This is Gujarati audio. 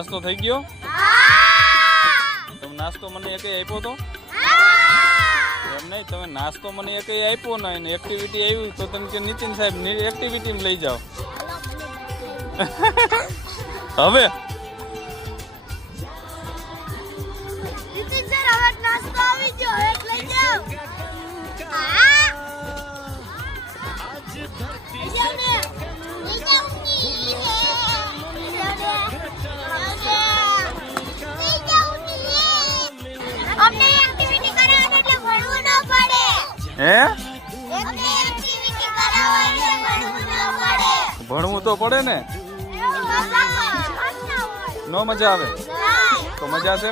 નાસ્તો થઈ ગયો? તમે નાસ્તો મને એકે આપ્યો તો? એમ નહીં, તમે નાસ્તો મને એકે આપ્યો ને એને એક્ટિવિટી આવી તો તમે કે નીતિન સાહેબ એક્ટિવિટીમાં લઈ જાઓ. હવે ભણવું તો પડે ને. નો મજા આવે તો મજા છે.